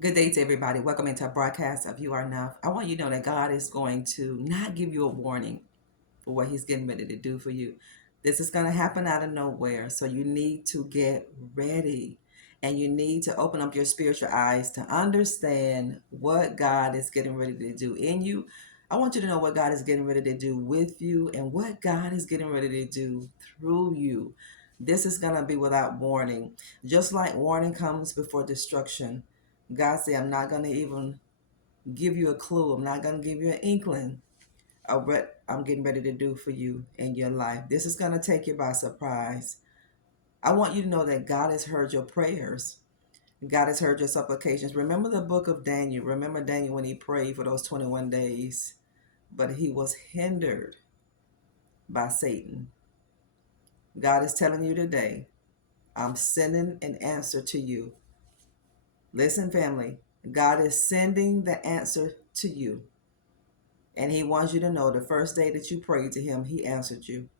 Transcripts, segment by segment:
Good day to everybody. Welcome into a broadcast of You Are Enough. I want you to know that God is going to not give you a warning for what He's getting ready to do for you. This is going to happen out of nowhere. So you need to get ready and you need to open up your spiritual eyes to understand what God is getting ready to do in you. I want you to know what God is getting ready to do with you and what God is getting ready to do through you. This is going to be without warning. Just like warning comes before destruction, God said, I'm not going to even give you a clue. I'm not going to give you an inkling of what I'm getting ready to do for you in your life. This is going to take you by surprise. I want you to know that God has heard your prayers. God has heard your supplications. Remember the book of Daniel. Remember Daniel when he prayed for those 21 days, but he was hindered by Satan. God is telling you today, I'm sending an answer to you. Listen, family, God is sending the answer to you. And he wants you to know the first day that you prayed to him, he answered you.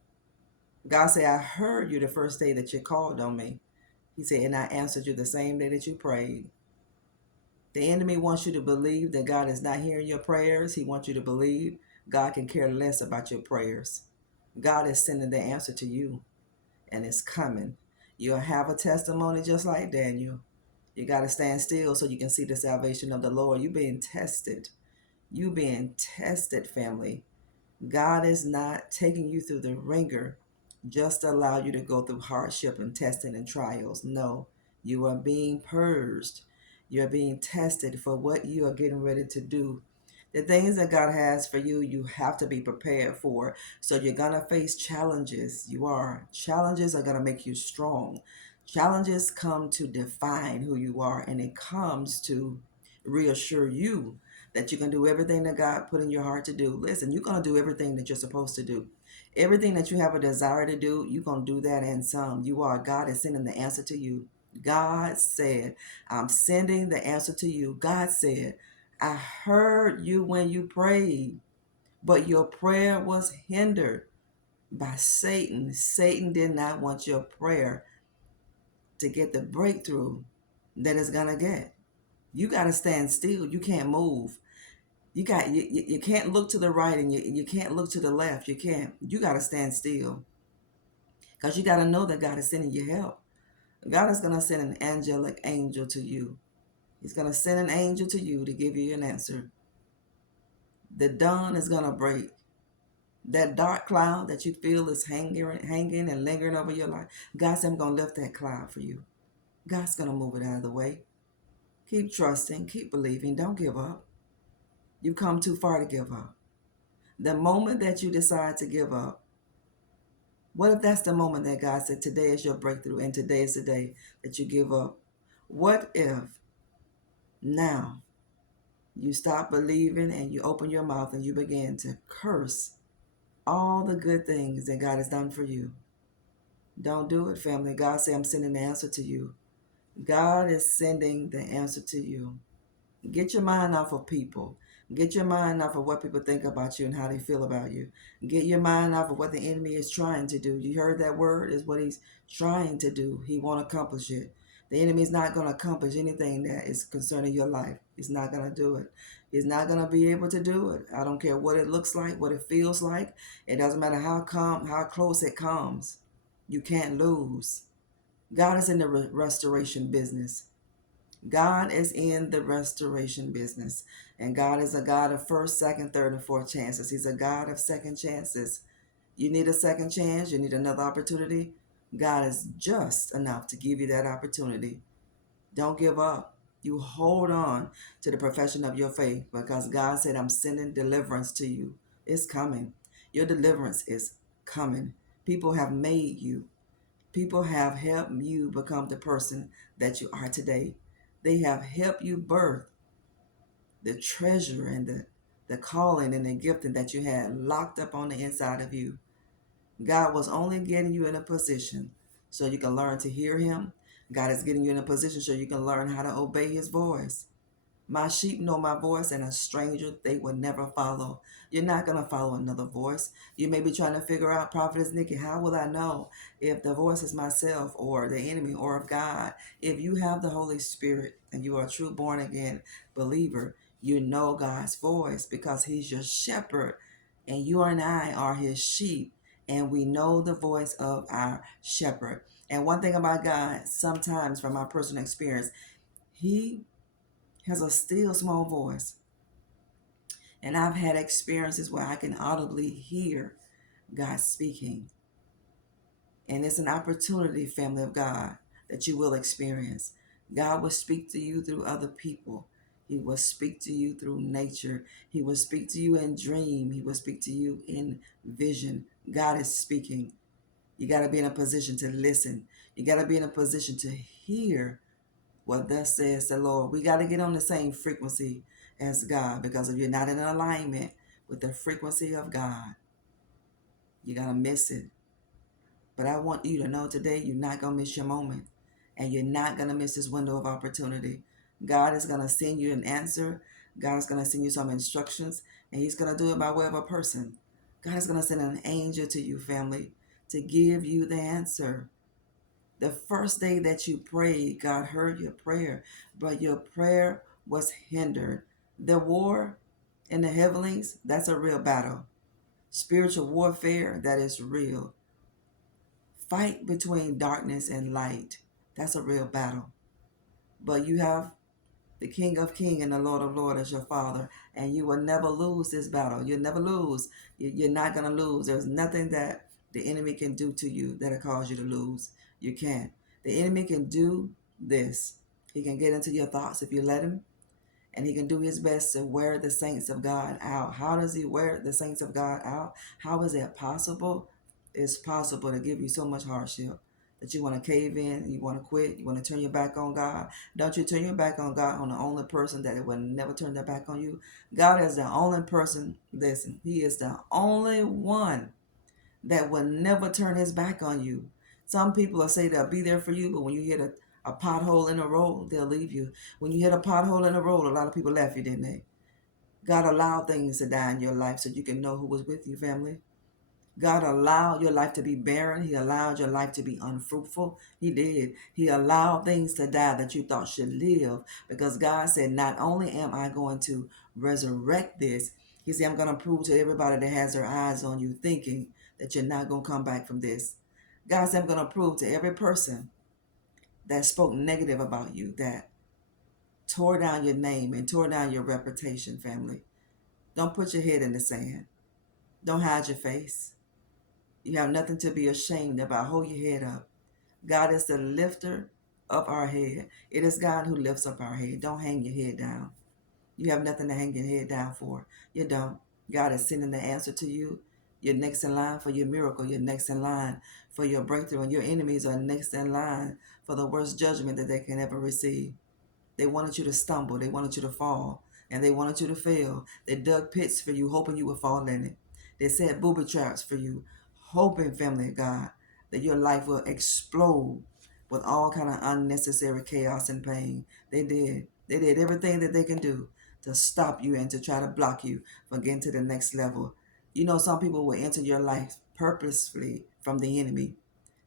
God said, I heard you the first day that you called on me. He said, and I answered you the same day that you prayed. The enemy wants you to believe that God is not hearing your prayers. He wants you to believe God can care less about your prayers. God is sending the answer to you, and it's coming. You'll have a testimony just like Daniel. You got to stand still so you can see the salvation of the Lord. You're being tested. You being tested, family. God is not taking you through the ringer just to allow you to go through hardship and testing and trials. No, you are being purged. You're being tested for what you are getting ready to do. The things that God has for you, you have to be prepared for. So you're going to face challenges. You are. Challenges are going to make you strong. Challenges come to define who you are, and it comes to reassure you that you can do everything that God put in your heart to do. Listen, you're going to do everything that you're supposed to do. Everything that you have a desire to do, you're going to do that and some. You are. God is sending the answer to you. God said, I'm sending the answer to you. God said, I heard you when you prayed, but your prayer was hindered by Satan. Satan did not want your prayer to get the breakthrough that it's going to get. You got to stand still. You can't move. You can't look to the right and you can't look to the left. You got to stand still because you got to know that God is sending you help. God is going to send an angelic angel to you. He's going to send an angel to you to give you an answer. The dawn is going to break. That dark cloud that you feel is hanging and lingering over your life, God said, I'm going to lift that cloud for you. God's going to move it out of the way. Keep trusting, keep believing, don't give up. You've come too far to give up. The moment that you decide to give up, what if that's the moment that God said, today is your breakthrough and today is the day that you give up? What if now you stop believing and you open your mouth and you begin to curse all the good things that God has done for you? Don't do it, family. God said, I'm sending the answer to you. God is sending the answer to you. Get your mind off of people. Get your mind off of what people think about you and how they feel about you. Get your mind off of what the enemy is trying to do. You heard that word is what he's trying to do. He won't accomplish it. The enemy is not going to accomplish anything that is concerning your life. He's not going to do it. He's not going to be able to do it. I don't care what it looks like, what it feels like. It doesn't matter how close it comes. You can't lose. God is in the restoration business. God is in the restoration business. And God is a God of first, second, third, and fourth chances. He's a God of second chances. You need a second chance. You need another opportunity. God is just enough to give you that opportunity. Don't give up. You hold on to the profession of your faith because God said, I'm sending deliverance to you. It's coming. Your deliverance is coming. People have made you. People have helped you become the person that you are today. They have helped you birth the treasure and the calling and the gifting that you had locked up on the inside of you. God was only getting you in a position so you can learn to hear him. God is getting you in a position so you can learn how to obey his voice. My sheep know my voice, and a stranger they will never follow. You're not going to follow another voice. You may be trying to figure out, Prophetess Nikki, how will I know if the voice is myself or the enemy or of God? If you have the Holy Spirit and you are a true born again believer, you know God's voice because He's your shepherd, and you and I are His sheep, and we know the voice of our shepherd. And one thing about God, sometimes from my personal experience, He has a still small voice. And I've had experiences where I can audibly hear God speaking. And it's an opportunity, family of God, that you will experience. God will speak to you through other people. He will speak to you through nature. He will speak to you in dream. He will speak to you in vision. God is speaking. You got to be in a position to listen. You got to be in a position to hear what thus says the Lord. We got to get on the same frequency as God, because if you're not in alignment with the frequency of God, you're going to miss it. But I want you to know today, you're not going to miss your moment, and you're not going to miss this window of opportunity. God is going to send you an answer. God is going to send you some instructions, and He's going to do it by way of a person. God is going to send an angel to you, family, to give you the answer. The first day that you prayed, God heard your prayer, but your prayer was hindered. The war in the heavenlies, that's a real battle. Spiritual warfare, that is real. Fight between darkness and light, that's a real battle. But you have the King of Kings and the Lord of Lords as your Father, and you will never lose this battle. You'll never lose. You're not going to lose. There's nothing that the enemy can do to you that'll cause you to lose. You can't. The enemy can do this. He can get into your thoughts if you let him, and he can do his best to wear the saints of God out. How does he wear the saints of God out? How is that possible? It's possible to give you so much hardship that you want to cave in, you want to quit, you want to turn your back on God. Don't you turn your back on God, on the only person that will never turn their back on you. God is the only person, listen, He is the only one that will never turn His back on you. Some people will say they'll be there for you, but when you hit a pothole in the road, they'll leave you. When you hit a pothole in the road, a lot of people left you, didn't they? God allowed things to die in your life so you can know who was with you, family. God allowed your life to be barren. He allowed your life to be unfruitful. He did. He allowed things to die that you thought should live, because God said, not only am I going to resurrect this, He said, I'm going to prove to everybody that has their eyes on you thinking that you're not going to come back from this. God said, I'm going to prove to every person that spoke negative about you, that tore down your name and tore down your reputation, family. Don't put your head in the sand. Don't hide your face. You have nothing to be ashamed about. Hold your head up. God is the lifter of our head. It is God who lifts up our head. Don't hang your head down. You have nothing to hang your head down for. You don't. God is sending the answer to you. You're next in line for your miracle. You're next in line for your breakthrough. And your enemies are next in line for the worst judgment that they can ever receive. They wanted you to stumble. They wanted you to fall. And they wanted you to fail. They dug pits for you, hoping you would fall in it. They set booby traps for you, hoping, family of God, that your life will explode with all kind of unnecessary chaos and pain. They did. They did everything that they can do to stop you and to try to block you from getting to the next level. You know, some people will enter your life purposefully from the enemy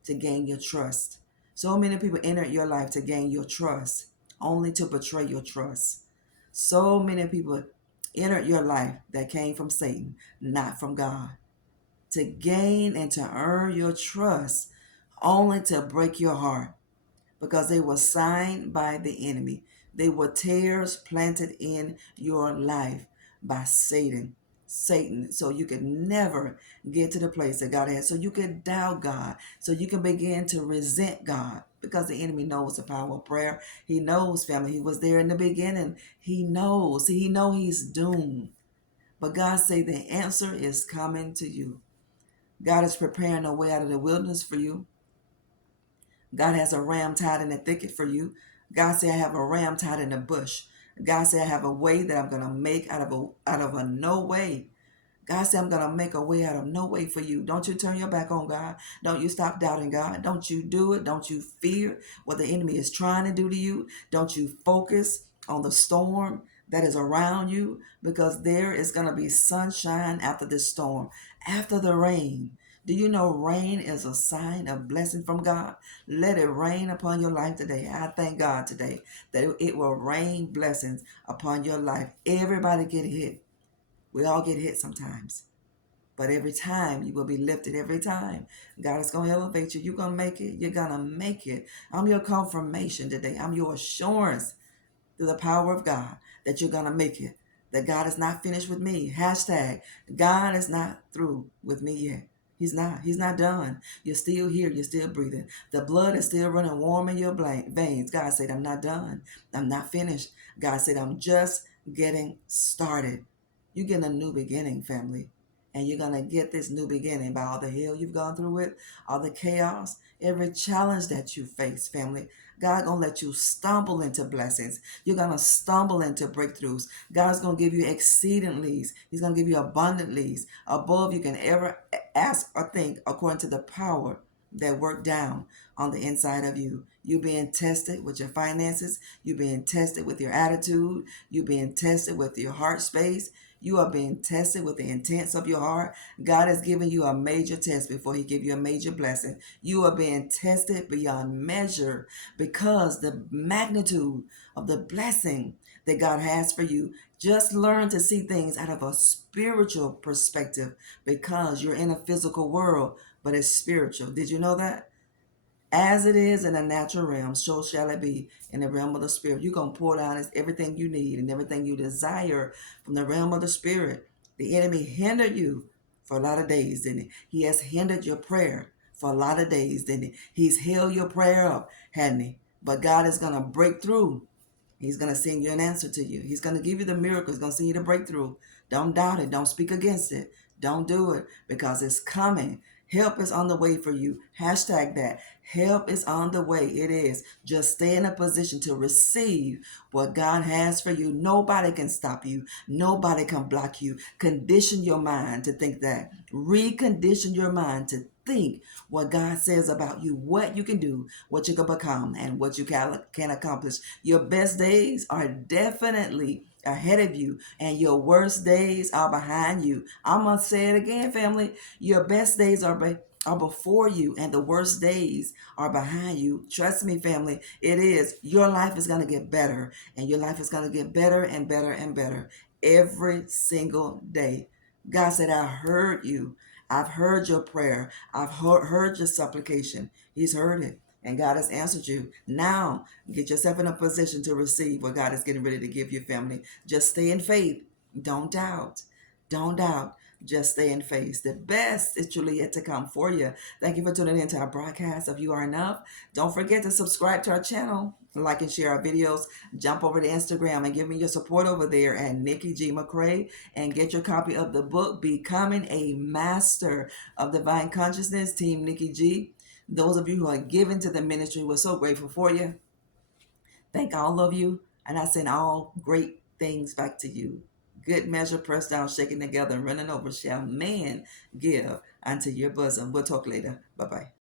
to gain your trust. So many people enter your life to gain your trust, only to betray your trust. So many people entered your life that came from Satan, not from God, to gain and to earn your trust, only to break your heart, because they were signed by the enemy. They were tares planted in your life by Satan. Satan, so you could never get to the place that God has, so you could doubt God, so you can begin to resent God, because the enemy knows the power of prayer. He knows, family. He was there in the beginning. He knows. See, he knows he's doomed. But God say the answer is coming to you. God is preparing a way out of the wilderness for you. God has a ram tied in the thicket for you. God said, I have a ram tied in the bush. God said, I have a way that I'm going to make out of a no way. God said, I'm going to make a way out of no way for you. Don't you turn your back on God. Don't you stop doubting God. Don't you do it. Don't you fear what the enemy is trying to do to you. Don't you focus on the storm that is around you, because there is going to be sunshine after this storm, after the rain. Do you know rain is a sign of blessing from God? Let it rain upon your life today. I thank God today that it will rain blessings upon your life. Everybody get hit. We all get hit sometimes. But every time you will be lifted, every time God is going to elevate you. You're going to make it. You're going to make it. I'm your confirmation today. I'm your assurance through the power of God that you're going to make it. That God is not finished with me. Hashtag, God is not through with me yet. He's not. He's not done. You're still here. You're still breathing. The blood is still running warm in your veins. God said, I'm not done. I'm not finished. God said, I'm just getting started. You're getting a new beginning, family. And you're going to get this new beginning by all the hell you've gone through with, all the chaos, every challenge that you face, family. God gonna let you stumble into blessings. You're gonna stumble into breakthroughs. God's gonna give you exceedingly. He's gonna give you abundantly, above you can ever ask or think, according to the power that worked down on the inside of you. You being tested with your finances. You being tested with your attitude. You being tested with your heart space. You are being tested with the intents of your heart. God has given you a major test before he give you a major blessing. You are being tested beyond measure because the magnitude of the blessing that God has for you. Just learn to see things out of a spiritual perspective, because you're in a physical world, but it's spiritual. Did you know that? As it is in the natural realm, so shall it be in the realm of the spirit. You're going to pour down everything you need and everything you desire from the realm of the spirit. The enemy hindered you for a lot of days, didn't he? He has hindered your prayer for a lot of days, didn't he? He's held your prayer up, hadn't he? But God is going to break through. He's going to send you an answer to you. He's going to give you the miracle. He's going to send you the breakthrough. Don't doubt it. Don't speak against it. Don't do it, because it's coming. Help is on the way for you. Hashtag that. Help is on the way. It is. Just stay in a position to receive what God has for you. Nobody can stop you. Nobody can block you. Condition your mind to think that. Recondition your mind to think what God says about you, what you can do, what you can become, and what you can accomplish. Your best days are definitely ahead of you, and your worst days are behind you. I'm going to say it again, family. Your best days are before you, and the worst days are behind you. Trust me, family, it is. Your life is going to get better, and your life is going to get better and better and better every single day. God said, I heard you. I've heard your prayer. I've heard your supplication. He's heard it. And God has answered you. Now, get yourself in a position to receive what God is getting ready to give you, family. Just stay in faith. Don't doubt. Don't doubt. Just stay in faith. The best is truly yet to come for you. Thank you for tuning in to our broadcast of You Are Enough. Don't forget to subscribe to our channel, like and share our videos. Jump over to Instagram and give me your support over there at Nikki G. McCray, and get your copy of the book, Becoming a Master of Divine Consciousness, Team Nikki G. Those of you who are given to the ministry, we're so grateful for you. Thank all of you, and I send all great things back to you. Good measure, pressed down, shaken together, and running over, shall man give unto your bosom. We'll talk later. Bye-bye.